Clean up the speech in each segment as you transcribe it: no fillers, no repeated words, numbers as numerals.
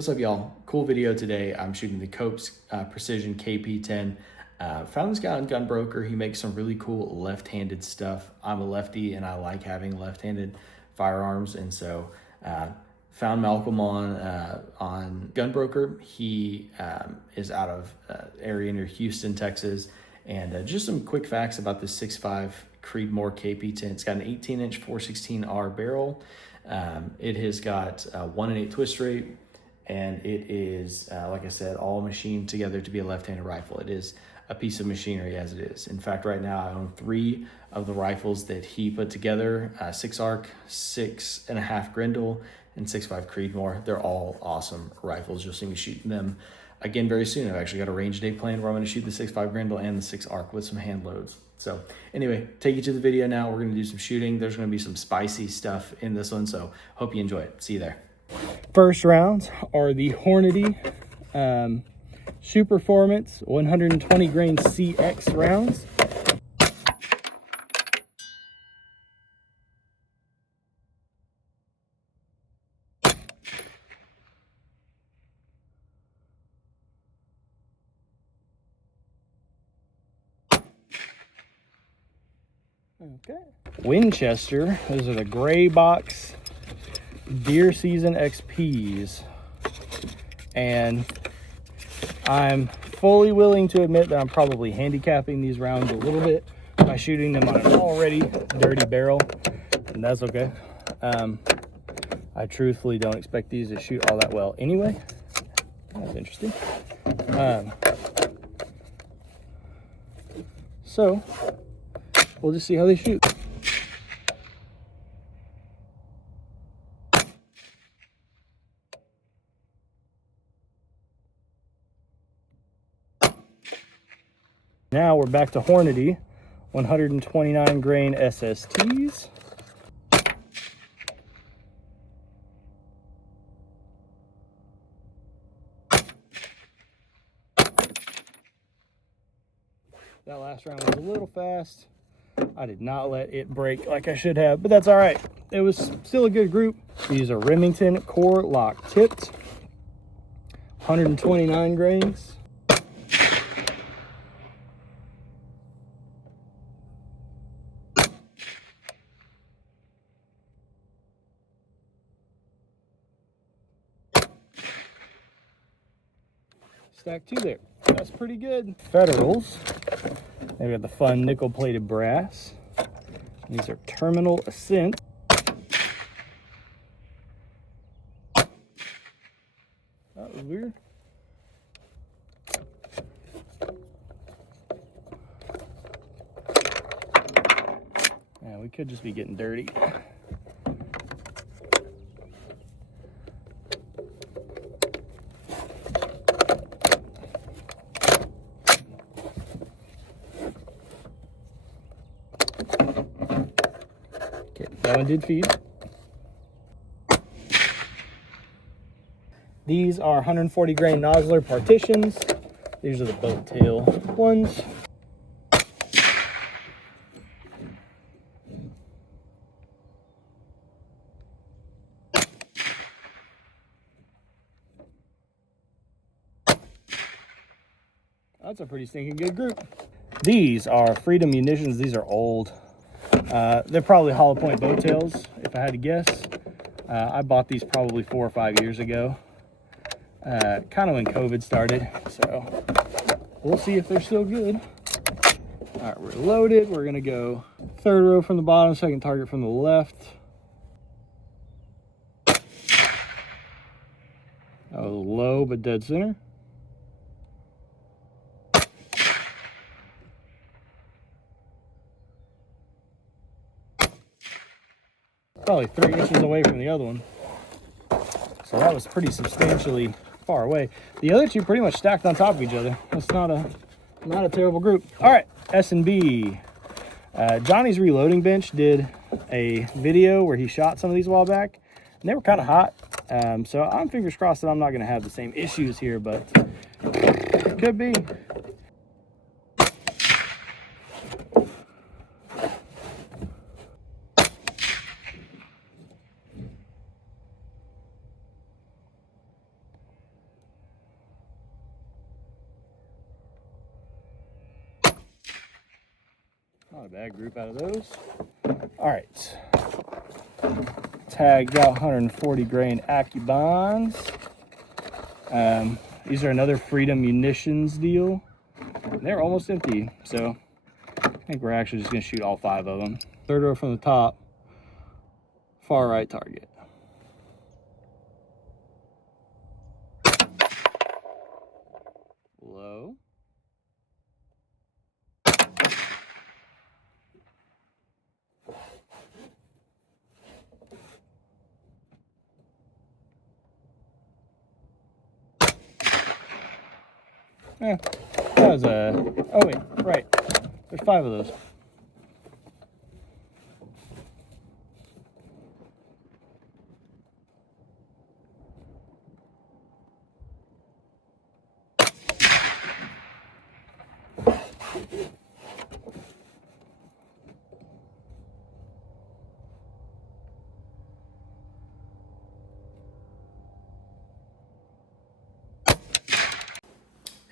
What's up, y'all? Cool video today. I'm shooting the Kopes Precision KP-10. Found this guy on Gunbroker. He makes some really cool left-handed stuff. I'm a lefty and I like having left-handed firearms, and so found Malcolm on Gunbroker. He is out of area near Houston, Texas, and just some quick facts about this 6.5 Creedmoor KP-10. It's got an 18-inch 416R barrel. It has got 1 in 8 twist rate, and it is, like I said, all machined together to be a left-handed rifle. It is a piece of machinery as it is. In fact, right now I own 3 of the rifles that he put together, 6 ARC, 6.5 Grendel, and 6.5 Creedmoor. They're all awesome rifles. You'll see me shooting them again very soon. I've actually got a range day planned where I'm gonna shoot the 6.5 Grendel and the 6 ARC with some hand loads. So anyway, take you to the video now. We're gonna do some shooting. There's gonna be some spicy stuff in this one, so hope you enjoy it. See you there. First rounds are the Hornady Shoe Performance 120 grain CX rounds. Okay. Winchester, those are the gray box Deer Season XPs, and I'm fully willing to admit that I'm probably handicapping these rounds a little bit by shooting them on an already dirty barrel, and that's okay. I truthfully don't expect these to shoot all that well anyway. That's interesting. So we'll just see how they shoot. Now we're back to Hornady 129 grain SSTs. That last round was a little fast. I did not let it break like I should have, but that's all right. It was still a good group. These are Remington core lock tipped, 129 grains. Stack 2 there. That's pretty good. Federals. They've got the fun nickel plated brass. These are Terminal Ascent. That was weird. Yeah, we could just be getting dirty. That one did feed. These are 140 grain Nosler partitions. These are the boat tail ones. That's a pretty stinking good group. These are Freedom Munitions. These are old. They're probably hollow point bow tails, if I had to guess. I bought these probably 4 or 5 years ago, kind of when COVID started, so we'll see if they're still good. All right, we're loaded. We're gonna go 3rd row from the bottom, 2nd target from the left. Oh, low but dead center. Probably 3 inches away from the other one. So that was pretty substantially far away. The other 2 pretty much stacked on top of each other. That's not a terrible group. All right, S&B. Johnny's Reloading Bench did a video where he shot some of these a while back, and they were kind of hot. So I'm fingers crossed that I'm not gonna have the same issues here, but it could be. Not a bad group out of those. All right. Tagged out 140 grain AccuBonds. These are another Freedom Munitions deal. They're almost empty, so I think we're actually just gonna shoot all 5 of them. Third row from the top, far right target. Low. Yeah, that was oh wait, right. There's 5 of those.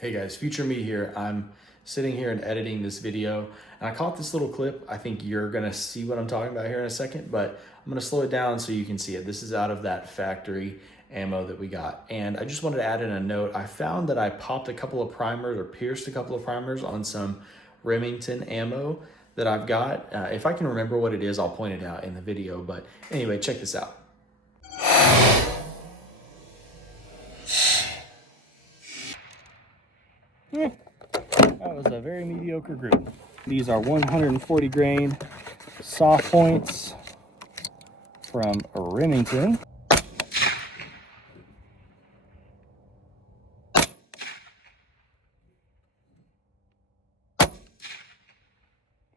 Hey guys, future me here. I'm sitting here and editing this video, and I caught this little clip. I think you're gonna see what I'm talking about here in a second, but I'm gonna slow it down so you can see it. This is out of that factory ammo that we got. And I just wanted to add in a note. I found that I popped a couple of primers or pierced a couple of primers on some Remington ammo that I've got. If I can remember what it is, I'll point it out in the video. But anyway, check this out. That was a very mediocre group. These are 140 grain soft points from Remington.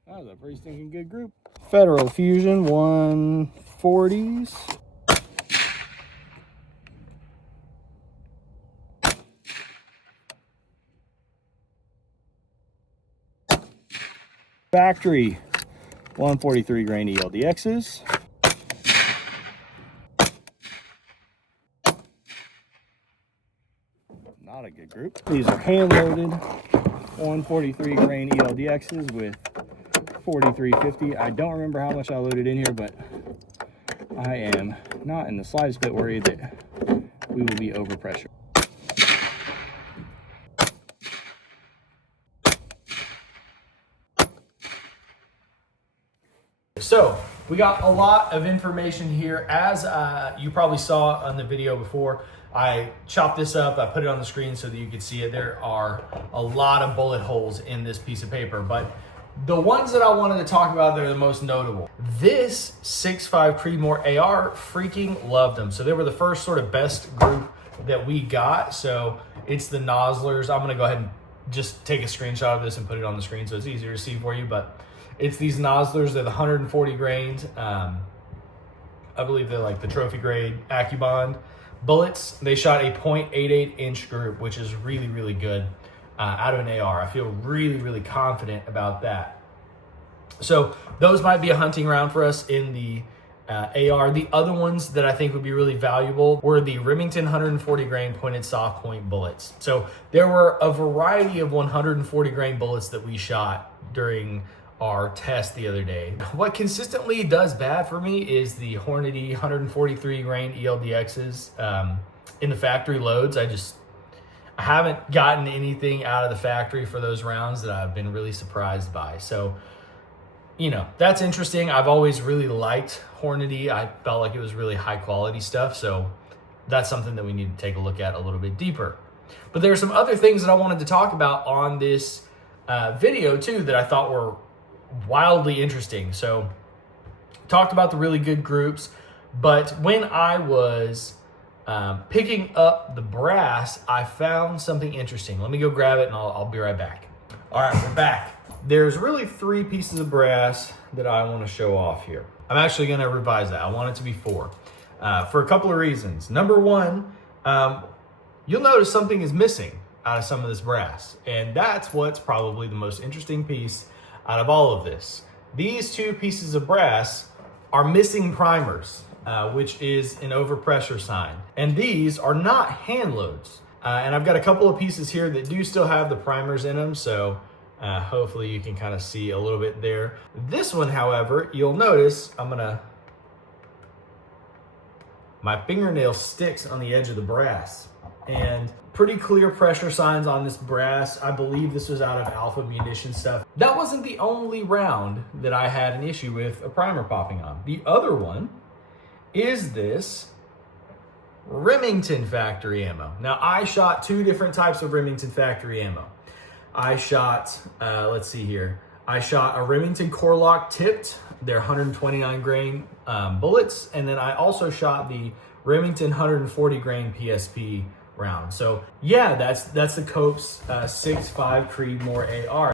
That was a pretty stinking good group. Federal Fusion 140s. Factory 143 grain ELDXs. Not a good group. These are hand loaded 143 grain ELDXs with 4350. I don't remember how much I loaded in here, but I am not in the slightest bit worried that we will be over pressure. So we got a lot of information here. As you probably saw on the video before, I chopped this up, I put it on the screen so that you could see it. There are a lot of bullet holes in this piece of paper, but the ones that I wanted to talk about that are the most notable. This 6.5 Creedmoor AR, freaking loved them. So they were the first sort of best group that we got. So it's the nozzlers. I'm gonna go ahead and just take a screenshot of this and put it on the screen so it's easier to see for you, but it's these nozzlers. They're the 140 grains. I believe they're like the trophy grade AccuBond bullets. They shot a 0.88 inch group, which is really, really good out of an AR. I feel really, really confident about that. So those might be a hunting round for us in the AR. The other ones that I think would be really valuable were the Remington 140 grain pointed soft point bullets. So there were a variety of 140 grain bullets that we shot during our test the other day. What consistently does bad for me is the Hornady 143 grain ELDXs in the factory loads. I haven't gotten anything out of the factory for those rounds that I've been really surprised by. So, you know, that's interesting. I've always really liked Hornady. I felt like it was really high quality stuff. So that's something that we need to take a look at a little bit deeper. But there are some other things that I wanted to talk about on this video too that I thought were wildly interesting. So talked about the really good groups, but when I was picking up the brass, I found something interesting. Let me go grab it and I'll be right back. All right, we're back. There's really 3 pieces of brass that I want to show off here. I'm actually going to revise that. I want it to be 4 for a couple of reasons. Number 1, you'll notice something is missing out of some of this brass, and that's what's probably the most interesting piece out of all of this. These 2 pieces of brass are missing primers, which is an overpressure sign. And these are not hand loads. And I've got a couple of pieces here that do still have the primers in them. So Hopefully you can kind of see a little bit there. This one, however, you'll notice my fingernail sticks on the edge of the brass, and pretty clear pressure signs on this brass. I believe this was out of Alpha Munition stuff. That wasn't the only round that I had an issue with a primer popping on. The other one is this Remington factory ammo. Now, I shot 2 different types of Remington factory ammo. I shot, let's see here. I shot a Remington Core Lock tipped. They're 129 grain bullets. And then I also shot the Remington 140 grain PSP round. So yeah, that's the Kopes 6.5 Creedmoor AR.